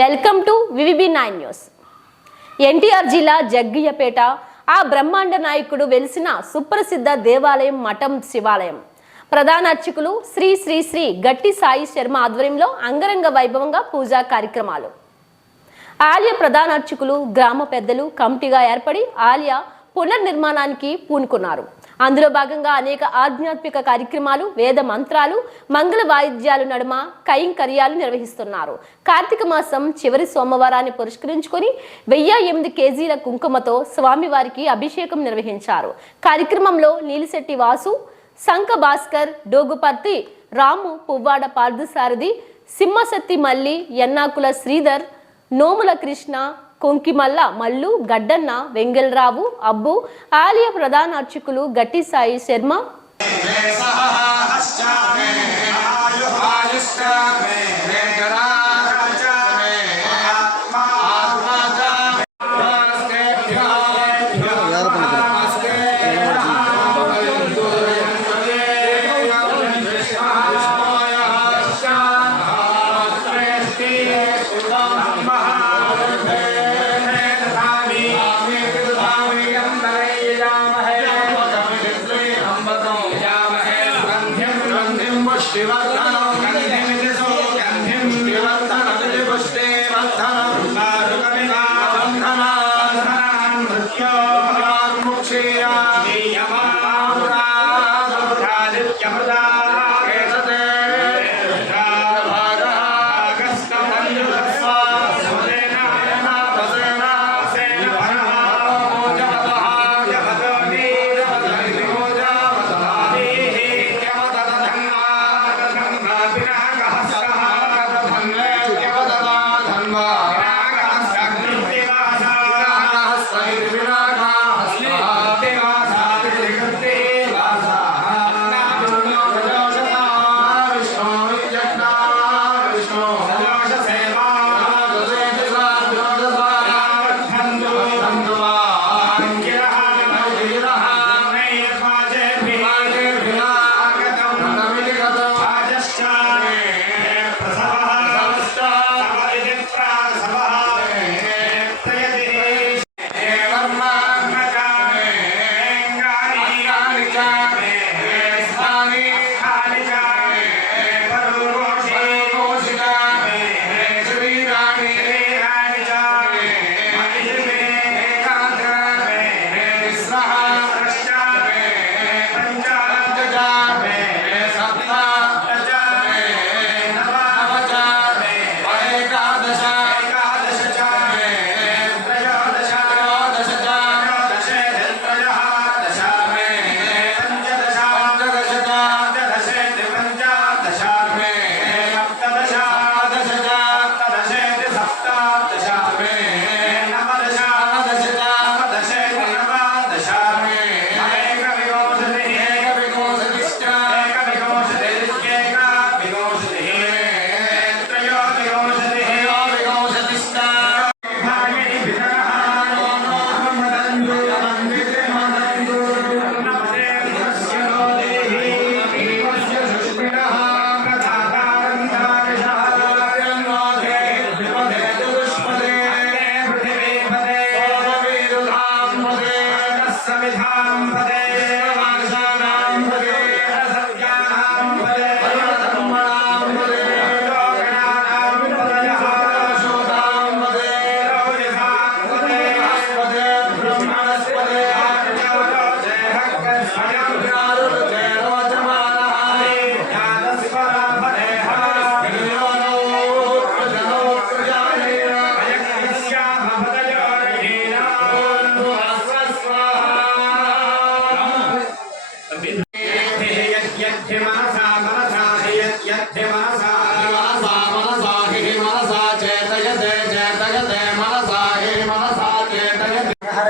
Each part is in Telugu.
Welcome to VVB nine news. NTR జిల్లా జగ్గియపేట ఆ బ్రహ్మాండ నాయకుడు వెలిసిన సుప్రసిద్ధ దేవాలయం మఠం శివాలయం. ప్రధాన అర్చకులు శ్రీ శ్రీ శ్రీ గట్టి సాయి శర్మ ఆధ్వర్యంలో అంగరంగ వైభవంగా పూజా కార్యక్రమాలు. ఆలయ ప్రధాన అర్చకులు గ్రామ పెద్దలు కమిటీగా ఏర్పడి ఆలయ పునర్నిర్మాణానికి పూనుకున్నారు. అందులో భాగంగా అనేక ఆధ్యాత్మిక కార్యక్రమాలు వేద మంత్రాలు మంగళ వాయిద్యాలు నడుమ కైంకర్యాలు నిర్వహిస్తున్నారు. కార్తీక మాసం చివరి సోమవారాన్ని పురస్కరించుకొని వెయ్యి ఎనిమిది కేజీల కుంకుమతో స్వామివారికి అభిషేకం నిర్వహించారు. కార్యక్రమంలో నీలిశెట్టి వాసు సంక భాస్కర్ డోగుపర్తి రాము పువ్వాడ పార్థసారథి సింహశక్తి మల్లి ఎన్నాకుల శ్రీధర్ నోముల కృష్ణ కొంకిమల్ల మల్లు గడ్డన్న వెంగళరావు అబ్బు ఆలయ ప్రధాన అర్చకులు గట్టిసాయి శర్మ Yeah.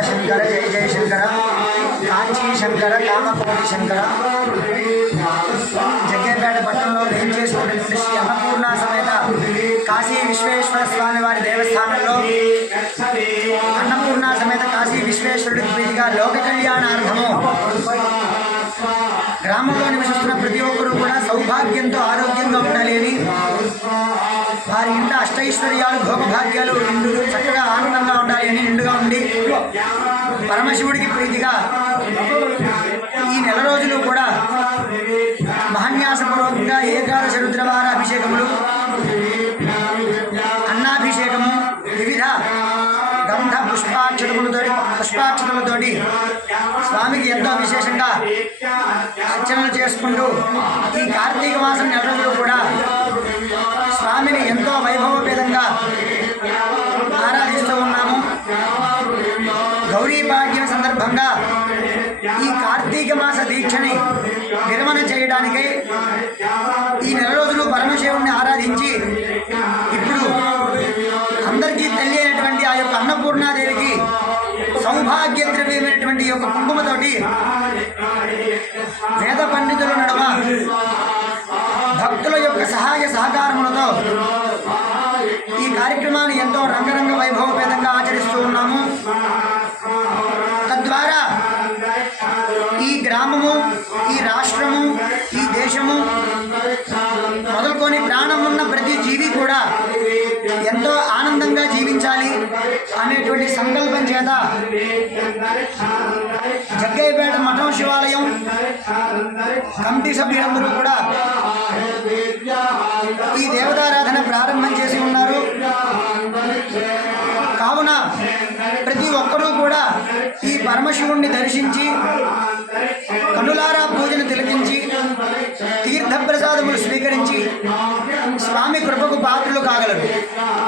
శంకర జయ జయ శంకర కాంచీ శంకర కామకోటి శంకర జగ్గేపేట పట్టణంలో ఏం చేసుకున్నటువంటి శ్రీ అన్నపూర్ణ సమేత కాశీ విశ్వేశ్వర స్వామి వారి దేవస్థానంలో అన్నపూర్ణ సమేత కాశీ విశ్వేశ్వరుడికి ప్రీతిగా లోక కళ్యాణార్థము గ్రామంలో నివసిస్తున్న ప్రతి ఒక్కరూ కూడా సౌభాగ్యంతో ఆరోగ్యంగా ఉండాలి అని వారి ఇంట అష్టైశ్వర్యాలు భోగభాగ్యాలు నిండు చక్కగా ఆనందంగా ఉండాలి అని నిండుగా ఉండి పరమశివుడికి ప్రీతిగా ఈ నెల రోజులు పుష్పాక్షతలతోటి స్వామికి ఎంతో విశేషంగా అర్చనలు చేసుకుంటూ ఈ కార్తీక మాసం నెల రోజులు కూడా స్వామిని ఎంతో వైభవం వేద నడుమ. భక్తుల యొక్క సహాయ సహకారములతో ఈ కార్యక్రమాన్ని ఎంతో రంగరంగ వైభవపేతంగా ఆచరిస్తూ ఉన్నాము. తద్వారా ఈ గ్రామము ఈ రాష్ట్రము ఈ దేశము మొదలుకొని ప్రాణం ఉన్న ప్రతి జీవి కూడా ఎంతో ఆనందంగా జీవించాలి అనేటువంటి సంకల్పం చేత జగ్గయ్యపేట మఠం శివాలయం. కమిటీ సభ్యులందరూ కూడా ఈ దేవతారాధన ప్రారంభం చేసి ఉన్నారు. కావున ప్రతి ఒక్కరూ కూడా ఈ పరమశివుణ్ణి దర్శించి కనులారా పూజను తిలకించి తీర్థప్రసాదములు స్వీకరించి స్వామి కృపకు పాత్రలు కాగలరు.